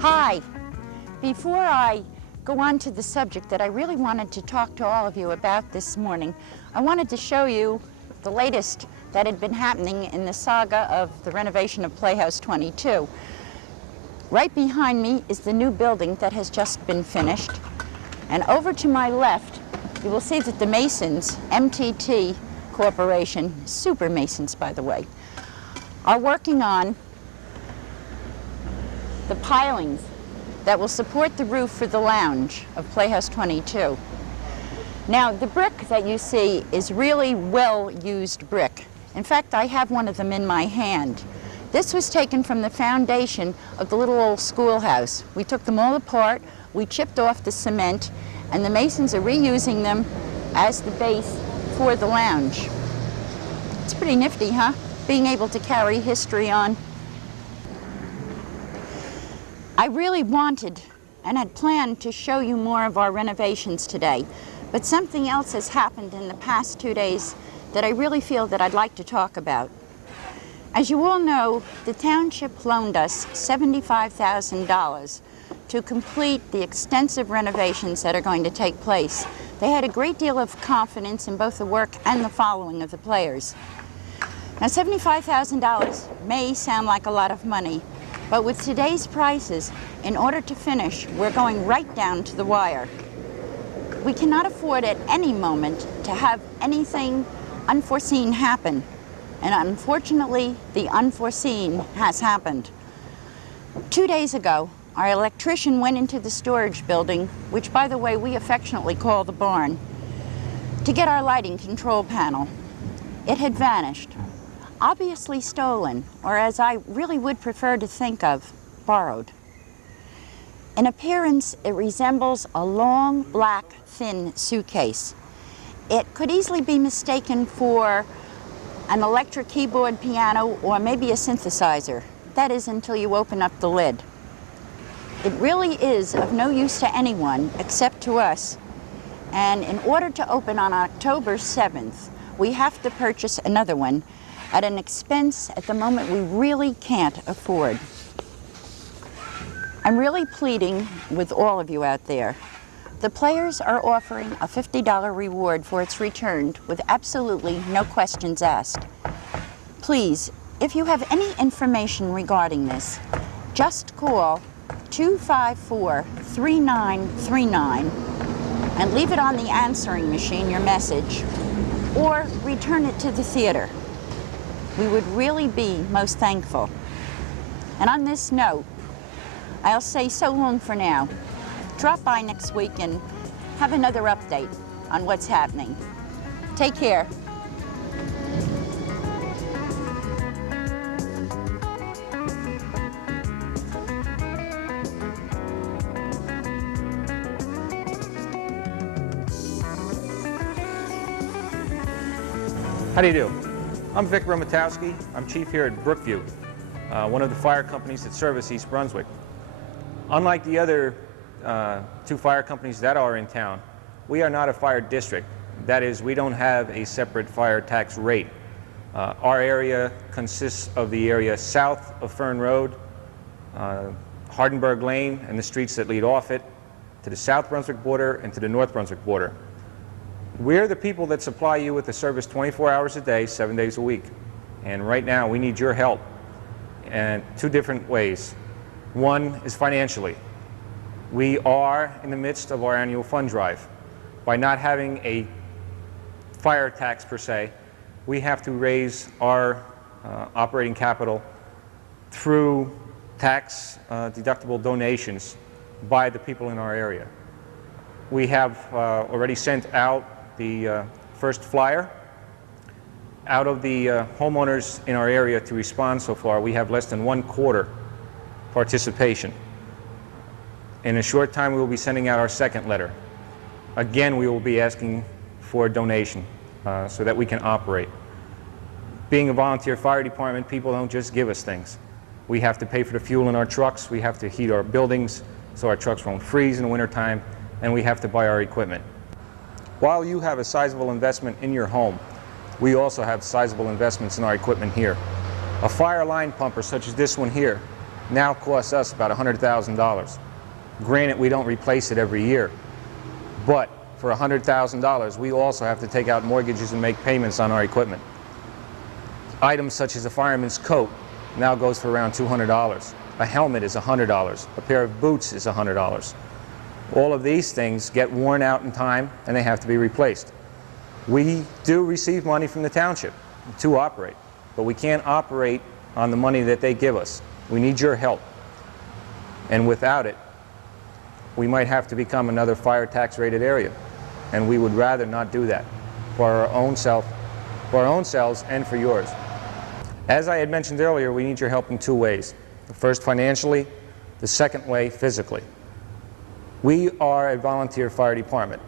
Hi. Before I go on to the subject that I really wanted to talk to all of you about this morning, I wanted to show you the latest that had been happening in the saga of the renovation of Playhouse 22. Right behind me is the new building that has just been finished. And over to my left, you will see that the Masons, MTT Corporation, super Masons by the way, are working on the pilings that will support the roof for the lounge of Playhouse 22. Now, the brick that you see is really well-used brick. In fact, I have one of them in my hand. This was taken from the foundation of the little old schoolhouse. We took them all apart, we chipped off the cement, and the Masons are reusing them as the base for the lounge. It's pretty nifty, huh? Being able to carry history on. I really wanted and had planned to show you more of our renovations today, but something else has happened in the past 2 days that I really feel that I'd like to talk about. As you all know, the township loaned us $75,000 to complete the extensive renovations that are going to take place. They had a great deal of confidence in both the work and the following of the players. Now, $75,000 may sound like a lot of money, but with today's prices, in order to finish, we're going right down to the wire. We cannot afford at any moment to have anything unforeseen happen. And unfortunately, the unforeseen has happened. 2 days ago, our electrician went into the storage building, which by the way we affectionately call the barn, to get our lighting control panel. It had vanished. Obviously stolen, or as I really would prefer to think of, borrowed. In appearance, it resembles a long, black, thin suitcase. It could easily be mistaken for an electric keyboard piano or maybe a synthesizer. That is until you open up the lid. It really is of no use to anyone except to us. And in order to open on October 7th, we have to purchase another one at an expense at the moment we really can't afford. I'm really pleading with all of you out there. The players are offering a $50 reward for its returned with absolutely no questions asked. Please, if you have any information regarding this, just call 254-3939 and leave it on the answering machine, your message, or return it to the theater. We would really be most thankful. And on this note, I'll say so long for now. Drop by next week and have another update on what's happening. Take care. How do you do? I'm Vic Romatowski. I'm chief here at Brookview, one of the fire companies that service East Brunswick. Unlike the other two fire companies that are in town, we are not a fire district. That is, we don't have a separate fire tax rate. Our area consists of the area south of Fern Road, Hardenberg Lane, and the streets that lead off it, to the South Brunswick border and to the North Brunswick border. We're the people that supply you with the service 24 hours a day, 7 days a week. And right now, we need your help in two different ways. One is financially. We are in the midst of our annual fund drive. By not having a fire tax per se, we have to raise our operating capital through tax deductible donations by the people in our area. We have already sent out the first flyer. Out of the homeowners in our area to respond so far, we have less than 1/4 participation. In a short time, we will be sending out our second letter. Again, we will be asking for a donation so that we can operate. Being a volunteer fire department, people don't just give us things. We have to pay for the fuel in our trucks, we have to heat our buildings so our trucks won't freeze in the wintertime, and we have to buy our equipment. While you have a sizable investment in your home, we also have sizable investments in our equipment here. A fire line pumper such as this one here now costs us about $100,000. Granted, we don't replace it every year, but for $100,000, we also have to take out mortgages and make payments on our equipment. Items such as a fireman's coat now goes for around $200. A helmet is $100. A pair of boots is $100. All of these things get worn out in time and they have to be replaced. We do receive money from the township to operate, but we can't operate on the money that they give us. We need your help. And without it, we might have to become another fire tax rated area. And we would rather not do that for our own selves and for yours. As I had mentioned earlier, we need your help in two ways. The first, financially. The second way, physically. We are a volunteer fire department.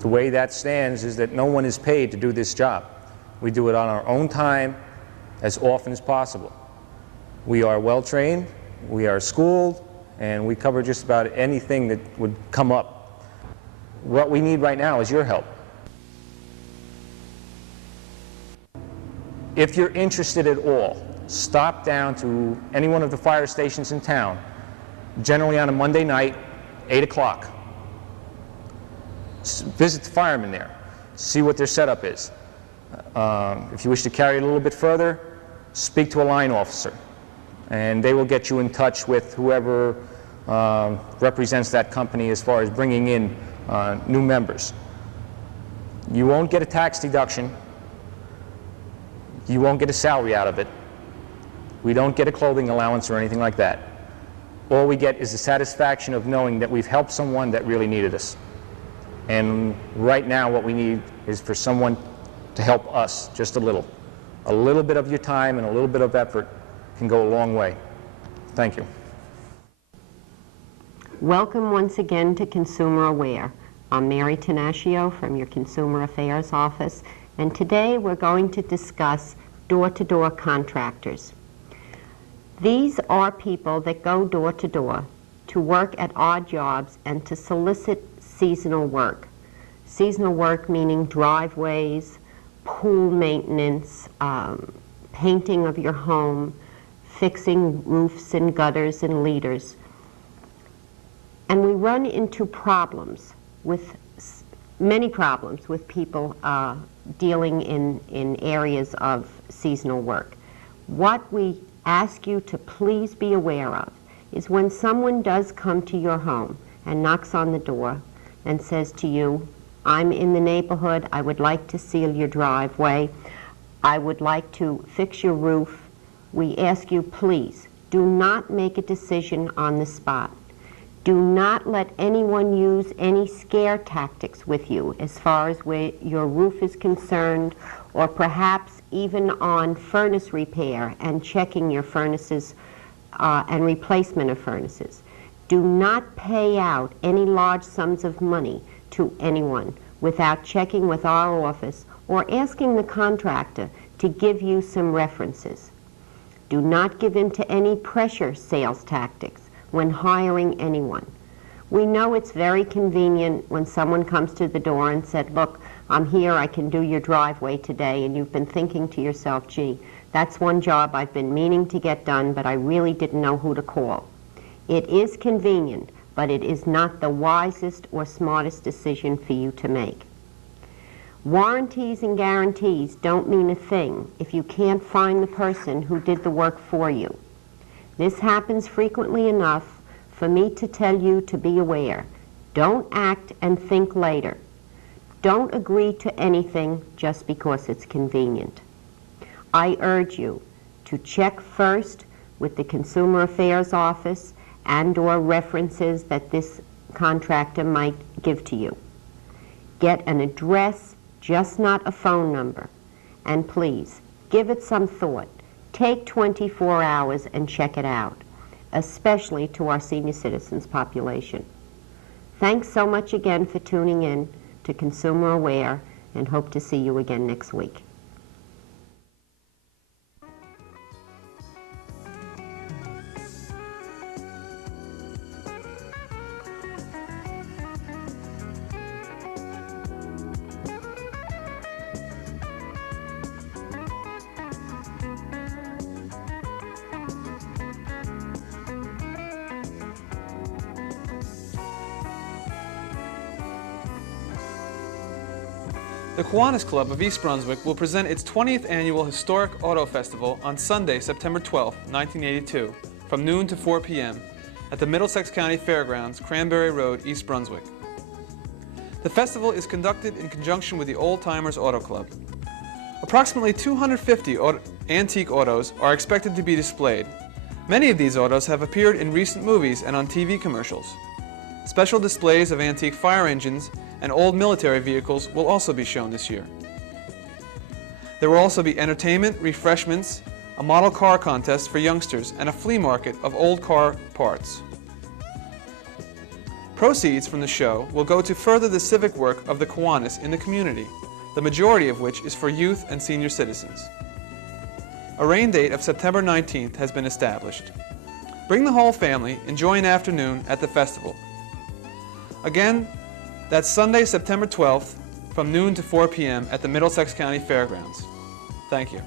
The way that stands is that no one is paid to do this job. We do it on our own time as often as possible. We are well trained, we are schooled, and we cover just about anything that would come up. What we need right now is your help. If you're interested at all, stop down to any one of the fire stations in town, generally on a Monday night, 8 o'clock. Visit the firemen there, see what their setup is. If you wish to carry it a little bit further, speak to a line officer, and they will get you in touch with whoever represents that company as far as bringing in new members. You won't get a tax deduction. You won't get a salary out of it. We don't get a clothing allowance or anything like that. All we get is the satisfaction of knowing that we've helped someone that really needed us. And right now what we need is for someone to help us just a little. A little bit of your time and a little bit of effort can go a long way. Thank you. Welcome once again to Consumer Aware. I'm Mary Tenaccio from your Consumer Affairs Office, and today we're going to discuss door-to-door contractors. These are people that go door to door to work at odd jobs and to solicit seasonal work. Seasonal work meaning driveways, pool maintenance, painting of your home, fixing roofs and gutters and leaders. And we run into problems with many problems with people dealing in areas of seasonal work. What we ask you to please be aware of is when someone does come to your home and knocks on the door and says to you, I'm in the neighborhood, I would like to seal your driveway, I would like to fix your roof, we ask you, please, do not make a decision on the spot. Do not let anyone use any scare tactics with you as far as where your roof is concerned, or perhaps even on furnace repair and checking your furnaces and replacement of furnaces. Do not pay out any large sums of money to anyone without checking with our office or asking the contractor to give you some references. Do not give in to any pressure sales tactics when hiring anyone. We know it's very convenient when someone comes to the door and said, look, I'm here, I can do your driveway today, and you've been thinking to yourself, gee, that's one job I've been meaning to get done, but I really didn't know who to call. It is convenient, but it is not the wisest or smartest decision for you to make. Warranties and guarantees don't mean a thing if you can't find the person who did the work for you. This happens frequently enough for me to tell you to be aware. Don't act and think later. Don't agree to anything just because it's convenient. I urge you to check first with the Consumer Affairs Office and/or references that this contractor might give to you. Get an address, just not a phone number. And please, give it some thought. Take 24 hours and check it out, especially to our senior citizens population. Thanks so much again for tuning in to Consumer Aware, and hope to see you again next week. The Kiwanis Club of East Brunswick will present its 20th annual Historic Auto Festival on Sunday, September 12, 1982, from noon to 4 p.m. at the Middlesex County Fairgrounds, Cranberry Road, East Brunswick. The festival is conducted in conjunction with the Old Timers Auto Club. Approximately 250 antique autos are expected to be displayed. Many of these autos have appeared in recent movies and on TV commercials. Special displays of antique fire engines and old military vehicles will also be shown this year. There will also be entertainment, refreshments, a model car contest for youngsters, and a flea market of old car parts. Proceeds from the show will go to further the civic work of the Kiwanis in the community, the majority of which is for youth and senior citizens. A rain date of September 19th has been established. Bring the whole family, enjoy an afternoon at the festival. Again, that's Sunday, September 12th, from noon to 4 p.m. at the Middlesex County Fairgrounds. Thank you.